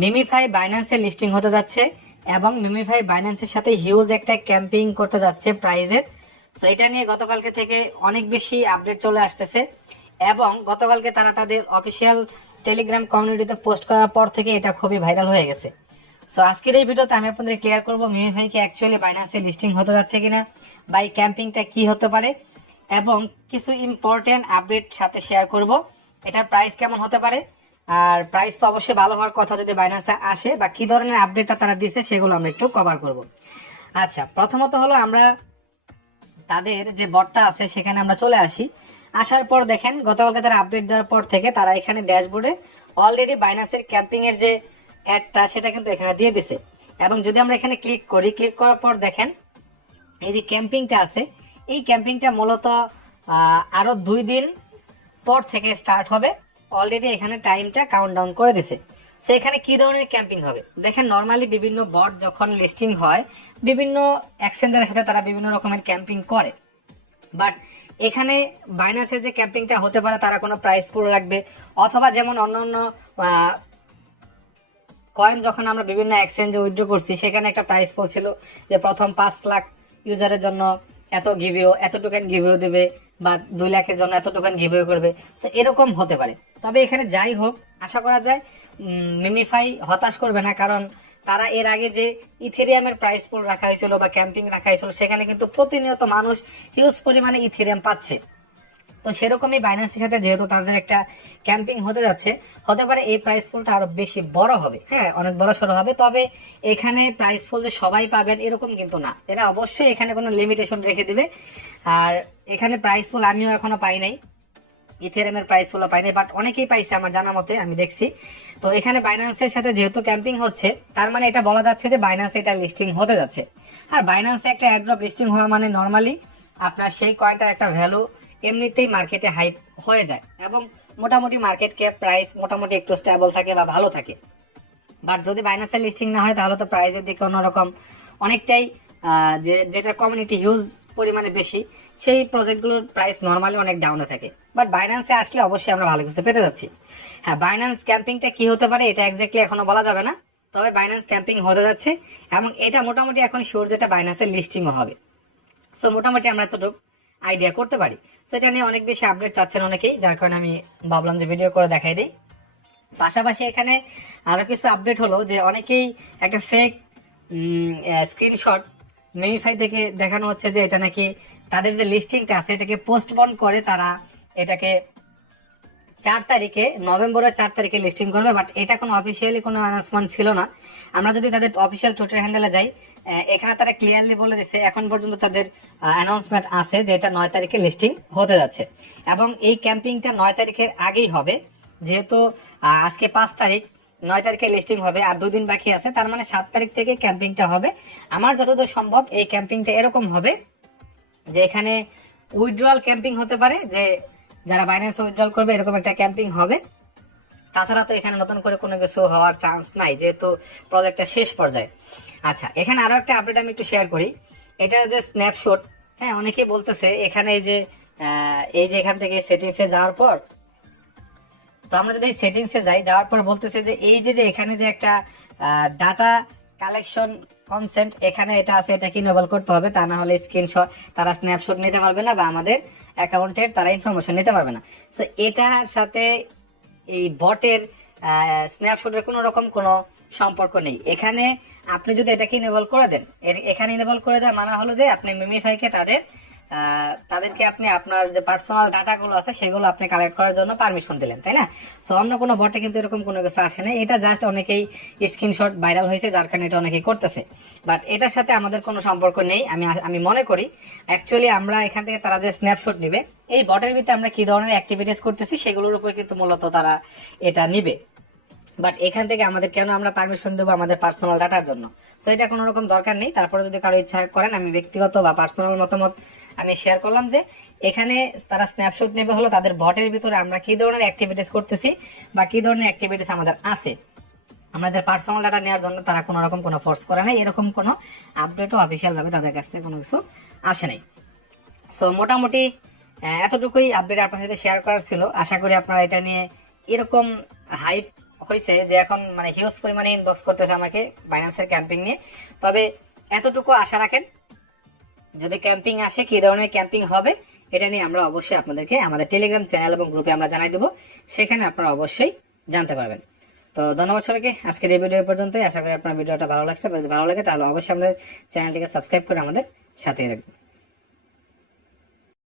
MemeFi বাইন্যান্সে listing হতে যাচ্ছে এবং মিমিফাই বাইন্যান্সের সাথে হিউজ একটা ক্যাম্পিং করতে যাচ্ছে প্রাইজের। সো এটা নিয়ে গতকালকে থেকে অনেক বেশি আপডেট চলে আসতেছে এবং গতকালকে তারা তাদের অফিসিয়াল টেলিগ্রাম কমিউনিটিতে পোস্ট করার পর থেকে এটা খুবই ভাইরাল হয়ে গেছে। সো আজকের এই ভিডিওতে আমি আপনাদের ক্লিয়ার করবো মিমিফাই কি অ্যাকচুয়ালি বাইন্যান্সে লিস্টিং হতে যাচ্ছে কিনা, বা এই ক্যাম্পিংটা কি হতে পারে, এবং কিছু ইম্পর্টেন্ট আপডেট সাথে শেয়ার করব। এটার প্রাইস কেমন হতে পারে, আর প্রাইস তো অবশ্যই ভালো হওয়ার কথা যদি বাইন্যান্সে আসে, বা কি ধরনের আপডেটটা তারা দিছে সেগুলো আমরা একটু কভার করব। আচ্ছা, প্রথমত হলো আমরা তাদের যে বটটা আছে সেখানে আমরা চলে আসি। আসার পর দেখেন গতকালকে তারা আপডেট দেওয়ার পর থেকে তারা এখানে ড্যাশবোর্ডে অলরেডি বাইন্যান্সের ক্যাম্পিং এর যে অ্যাডটা সেটা কিন্তু এখানে দিয়ে দিছে। এবং যদি আমরা এখানে ক্লিক করি, ক্লিক করার পর দেখেন এই যে ক্যাম্পিংটা আছে, এই ক্যাম্পিংটা মূলত আরো 2 দিন পর থেকে স্টার্ট হবে। অলরেডি এখানে টাইমটা কাউন্ট ডাউন করে দিছে। সো এখানে কি ধরনের ক্যাম্পিং হবে দেখেন, নর্মালি বিভিন্ন বট যখন লিস্টিং হয় বিভিন্ন এক্সচেঞ্জের সাথে তারা বিভিন্ন রকমের ক্যাম্পিং করে, বাট এখানে বাইন্যান্সের যে ক্যাম্পিংটা হতে পারে তারা কোনো প্রাইস পুল রাখবে, অথবা যেমন অন্যান্য কয়েন যখন আমরা বিভিন্ন এক্সচেঞ্জে উইথড্র করছি সেখানে একটা প্রাইস পুল ছিল যে প্রথম 5 লাখ ইউজারের জন্য এত গিভিও, এত টোকেন গিভিও দেবে, বা 2 লাখের জন্য এত টোকেন গিভিও করবে। তো এরকম হতে পারে। তবে এখানে যাই হোক, আশা করা যায় মিমিফাই হতাশ করবে না, কারণ তারা এর আগে যে ইথেরিয়ামের প্রাইস পুল রাখা হয়েছিল বা ক্যাম্পিং রাখা হয়েছিল সেখানে কিন্তু প্রতিনিয়ত মানুষ হিউজ পরিমাণে ইথেরিয়াম পাচ্ছে। তো সেরকমই বাইন্যান্সের সাথে যেহেতু তাদের একটা ক্যাম্পিং হতে যাচ্ছে, হতে পারে এই প্রাইস পুলটা আরো বেশি বড় হবে, হ্যাঁ অনেক বড় সড়ো হবে। তবে এখানে প্রাইস পুল যে সবাই পাবেন এরকম কিন্তু না, এরা অবশ্যই এখানে কোনো লিমিটেশন রেখে দিবে। আর এখানে প্রাইস পুল আমিও এখনো পাই নাই, ইথেরিয়ামের প্রাইস পুল পাই নাই, বাট অনেকেই পাইছে আমার জানা মতে, আমি দেখছি। তো এখানে বাইন্যান্সের সাথে যেহেতু ক্যাম্পিং হচ্ছে, তার মানে এটা বলা যাচ্ছে যে বাইন্যান্সে এটা লিস্টিং হতে যাচ্ছে। আর বাইন্যান্সে একটা অ্যাড্রপ লিস্টিং হওয়া মানে নর্মালি আপনার সেই কয়েনটার একটা ভ্যালু এমনিতেই মার্কেটে হাইপ হয়ে যায়, এবং মোটামুটি মার্কেট ক্যাপ প্রাইস মোটামুটি একটু স্টেবল থাকে বা ভালো থাকে। বাট যদি বাইন্যান্সের লিস্টিং না হয় তাহলে তো প্রাইসের দিকে অন্যরকম অনেকটাই যেটা কমিউনিটি হিউজ পরিমাণে বেশি, সেই প্রজেক্টগুলোর প্রাইস নর্মালি অনেক ডাউনে থাকে। বাট বাইন্যান্সে আসলে অবশ্যই আমরা ভালো কিছু পেতে যাচ্ছি। হ্যাঁ, বাইন্যান্স ক্যাম্পিংটা কি হতে পারে এটা এক্স্যাক্টলি এখনো বলা যাবে না, তবে বাইন্যান্স ক্যাম্পিং হতে যাচ্ছে এবং এটা মোটামুটি এখন শিওর যেটা বাইন্যান্সের লিস্টিংও হবে। সো মোটামুটি আমরা এতটুকু আইডিয়া করতে পারি। সো এটা নিয়ে অনেক বেশি আপডেট চাচ্ছেন অনেকেই, যার কারণে আমি ভাবলাম যে ভিডিও করে দেখাই দিই। পাশাপাশি এখানে আরো কিছু আপডেট হলো যে অনেকেই একটা ফেক স্ক্রিনশট মিমিফাই থেকে দেখানো হচ্ছে যে এটা নাকি তাদের যে লিস্টিংটা আছে এটাকে পোস্টপোন করে তারা এটাকে 4 তারিখে, নভেম্বরের 4 তারিখে লিস্টিং করবে। বাট এটা কোনো অফিসিয়ালি কোনো অ্যানাউন্সমেন্ট ছিল না। আমরা যদি তাদের অফিসিয়াল টুইটার হ্যান্ডেলে যাই, এখানে তারা ক্লিয়ারলি বলে দিচ্ছে এখন পর্যন্ত তাদের অ্যানাউন্সমেন্ট আছে যে এটা 9 তারিখে লিস্টিং হতে যাচ্ছে, এবং এই ক্যাম্পিংটা 9 তারিখের আগেই হবে। যেহেতু আজকে 5 তারিখ, 9 তারিখে লিস্টিং হবে আর 2 দিন বাকি আছে, তার মানে 7 তারিখ থেকে ক্যাম্পিংটা হবে। আমার যতদূর সম্ভব এই ক্যাম্পিংটা এরকম হবে যে এখানে উইথড্রয়াল ক্যাম্পিং হতে পারে, যে যারা বাইন্যান্স উইথড্রল করবে এরকম একটা ক্যাম্পিং হবে। তাছাড়া তো এখানে নতুন করে কোনো কিছু হওয়ার চান্স নাই, যেহেতু প্রজেক্টটা শেষ পর্যায়ে। আচ্ছা, এখানে আরো একটা আপডেট আমি একটু শেয়ার করি। এটার যে স্ন্যাপশট, হ্যাঁ অনেকেই বলতেছে এখানে এই যে এখান থেকে সেটিংসে যাওয়ার পর, তো আমরা যদি সেটিংসে যাই, যাওয়ার পর বলতেছে যে এই যে এখানে যে একটা ডাটা কালেকশন কনসেন্ট এখানে এটা আছে, এটা কি ইনেবল করতে হবে, তা না হলে স্ক্রিনশট তারা স্ন্যাপশট নিতে পারবে না বা আমাদের অ্যাকাউন্টের তারা ইনফরমেশন নিতে পারবে না। সো এটার সাথে এই বটের স্ন্যাপশটের কোনো রকম কোনো সম্পর্ক নেই। এখানে আপনি যদি এটাকে ইনেবল করে দেন, এখানে ইনেবল করে দেন মানে হলো যে আপনি মিমিফাইকে তাদেরকে আপনি আপনার যে পার্সোনাল ডাটাগুলো আছে সেগুলো আপনি কালেক্ট করার জন্য পারমিশন দিলেন, তাই না? সো অন্য কোনো বটে কিন্তু এরকম কোনো কিছু আসে না, এটা জাস্ট অনেকেই স্ক্রিনশট ভাইরাল হয়েছে যার কারণে এটা অনেকেই করতেছে। বাট এটার সাথে আমাদের কোনো সম্পর্ক নেই। আমি মনে করি অ্যাকচুয়ালি আমরা এখান থেকে তারা যে স্ন্যাপশট নিবে, এই বটের ভিতরে আমরা কি ধরনের অ্যাক্টিভিটিস করতেছি সেগুলোর উপর কিন্তু মূলত তারা এটা নিবে। বাট এখান থেকে আমাদের কেন আমরা পারমিশন দেবো আমাদের পার্সোনাল ডাটার জন্য? সো এটা কোনো রকম দরকার নেই। তারপরে যদি কারো ইচ্ছা করেন, আমি ব্যক্তিগত বা পার্সোনাল মতামত আমি শেয়ার করলাম যে এখানে তারা স্ন্যাপশট নেবে হলো তাদের বটের ভিতরে আমরা কি ধরনের অ্যাক্টিভিটিস করতেছি বা কি ধরনের অ্যাক্টিভিটিস আমাদের আছে, আমাদের পার্সোনাল ডাটা নেওয়ার জন্য তারা কোনো রকম কোনো ফোর্স করে নাই। এরকম কোনো আপডেটও অফিসিয়াল ভাবে তাদের কাছ থেকে কোনো কিছু আসে নাই। সো মোটামুটি এতটুকুই আপডেট আপনার সাথে শেয়ার করার ছিল। আশা করি আপনারা এটা নিয়ে এরকম হাইপ হয়েছে যে এখন মানে হিউজ পরিমাণে ইনবক্স করতেছে আমাকে বাইন্যান্সের ক্যাম্পিং নিয়ে। তবে এতটুকু আশা রাখেন, যদি ক্যাম্পিং আসে, কি ধরনের ক্যাম্পিং হবে এটা নিয়ে আমরা অবশ্যই আপনাদেরকে আমাদের টেলিগ্রাম চ্যানেল এবং গ্রুপে আমরা জানাই দেবো, সেখানে আপনারা অবশ্যই জানতে পারবেন। তো ধন্যবাদ সবাইকে, আজকের এই ভিডিও পর্যন্তই। আশা করি আপনার ভিডিওটা ভালো লাগছে। যদি ভালো লাগে তাহলে অবশ্যই আমাদের চ্যানেলটিকে সাবস্ক্রাইব করে আমাদের সাথে রাখবেন।